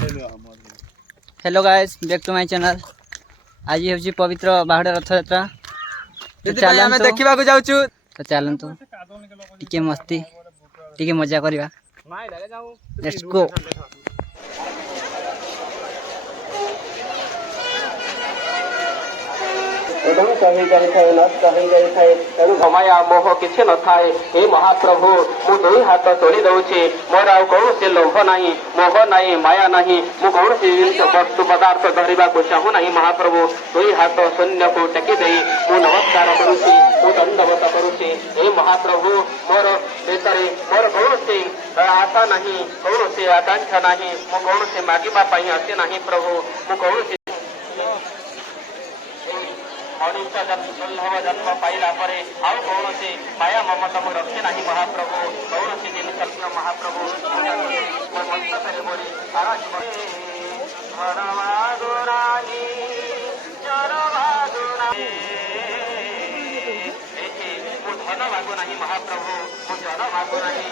Hello guys, back to my channel. आज होची पवित्र बाहुड़ रथ यात्रा। देखा जाऊँ तो चलतु टिके मस्ती टिके मजा करवा। Let's go. क्षमाया मोह किसी न थाए। हे महाप्रभु मु दुई हाथ तोड़ी दौची। मोर आउ कौन से लोभ नहीं, मोह नहीं, माया नहीं। मु कौन सी वस्तु पदार्थ धरवा को चाहू नहीं। महाप्रभु दुई हाथ शून्य को टेकी दे मु नमस्कार करुची, मु दंडवत करुची। हे महाप्रभु मोर देशरे मोर कौन सी आशा नहीं, कौन सी आकांक्षा नहीं। मु कौन से मागिबा पाई आसी नहीं। प्रभु मु कौन सी मनुष्य दुर्लभ जन्म पाइला पर आउ कौन से माया ममता मु रखे नहीं। महाप्रभु कौन सी दिन कल्पना महाप्रभु सारा धन मागो नहीं। महाप्रभु मु जन मागो नहीं।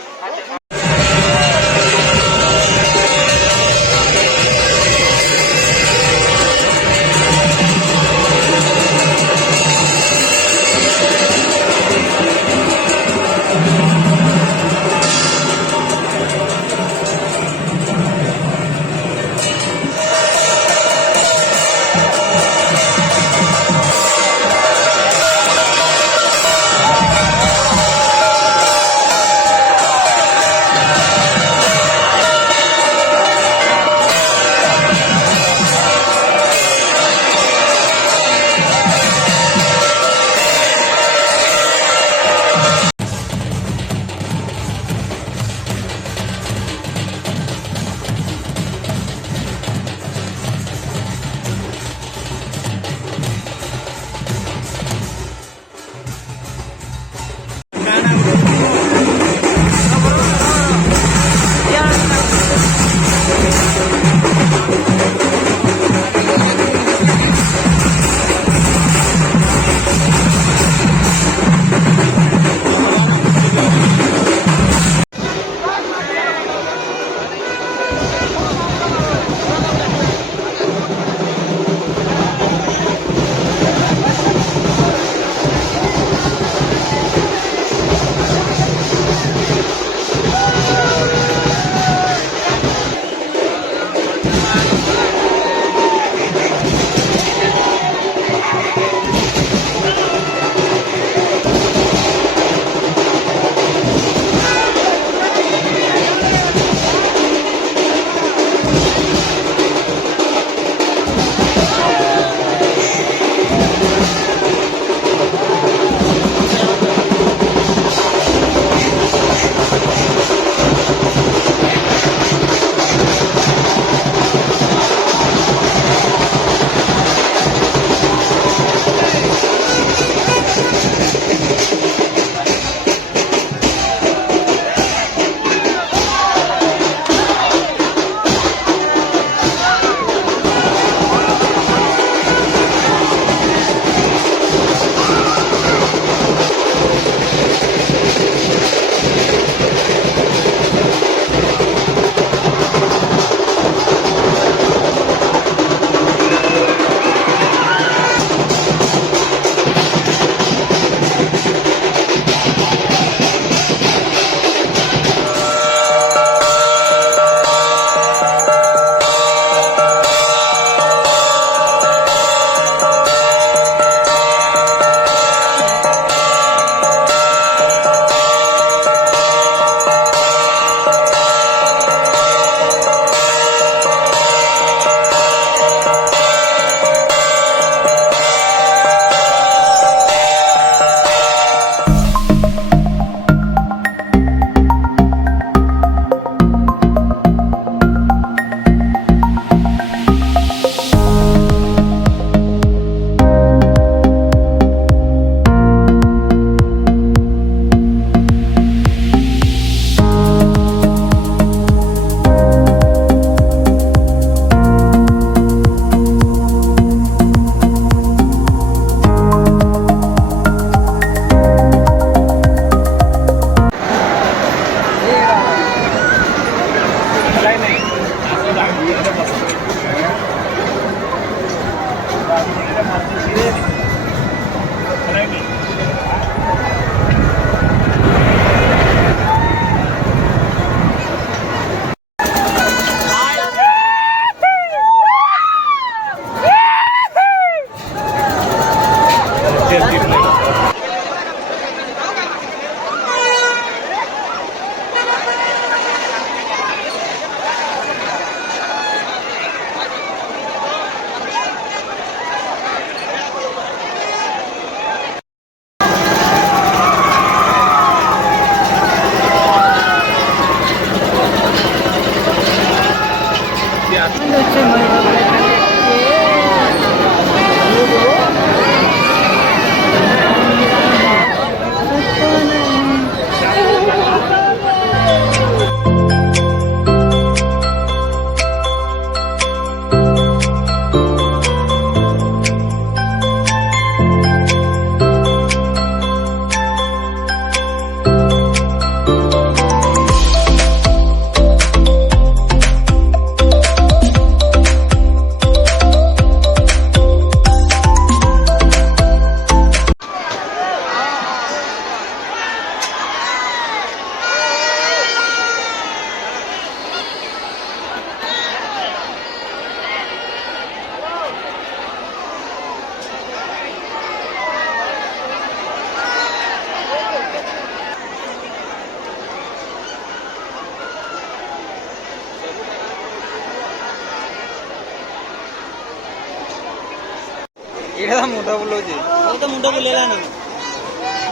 ଏଇଟା ମୁଣ୍ଡ ବୁଲଉଛି। ମୋର ତ ମୁଣ୍ଡ ବୁଲେଇଲାନି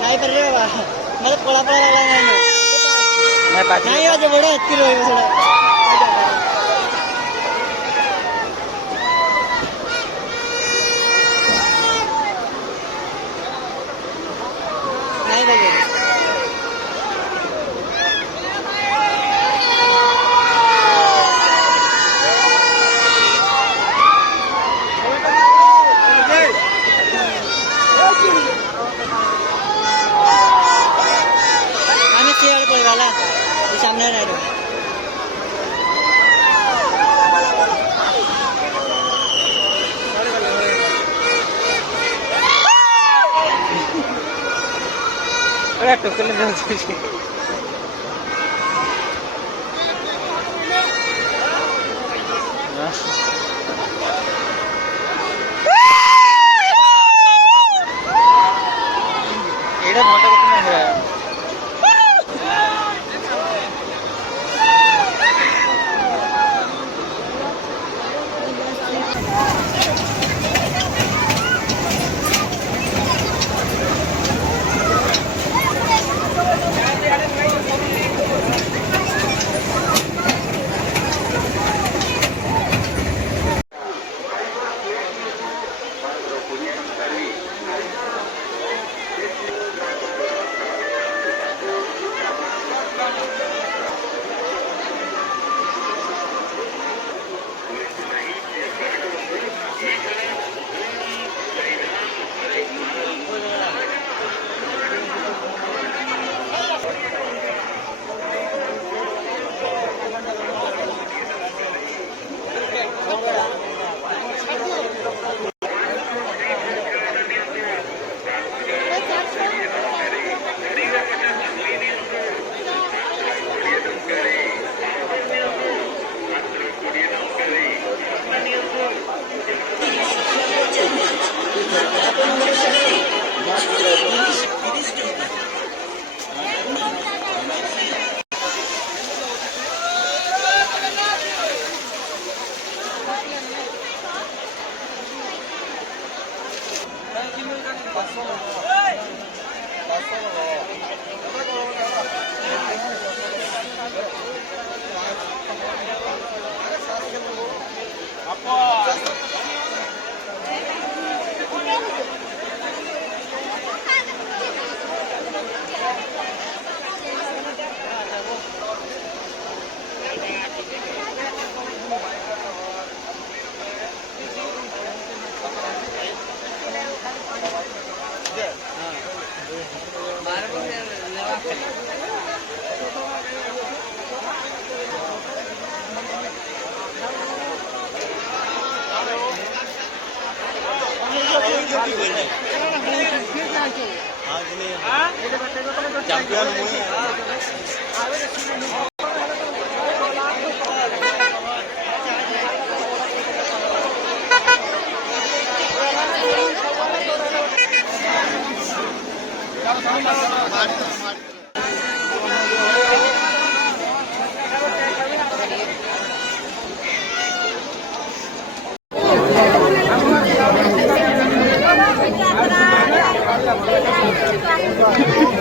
ନାଇଁ ପାରିଲେ ବାବା ମତେ ପଳା ପଳା ଲାଗିଲାନି ନାଇଁ ଆଜି ବଡ଼ ଏତିକି ରହିବ ସେଟା ନାଇଁ ବାजे सामने नहीं रहो अरे टोकले जाଉଛି ଏଇଟା ଫଟୋ କେତେ ନା Thank you.